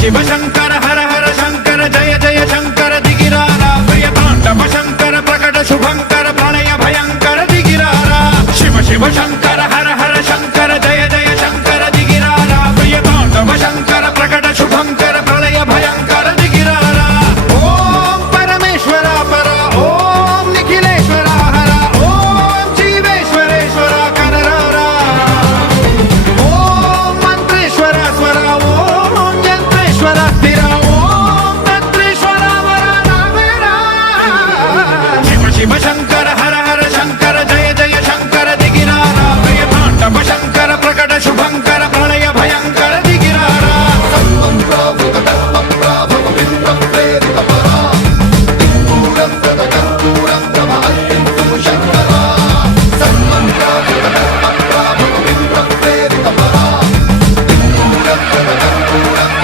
शिव शंकर हर हर शंकर जय जय शंकर दिगिरारा प्रिय तांडव शंकर प्रकट शुभंकर प्रलय भयंकर दिगिरारा शिव शिव शंकर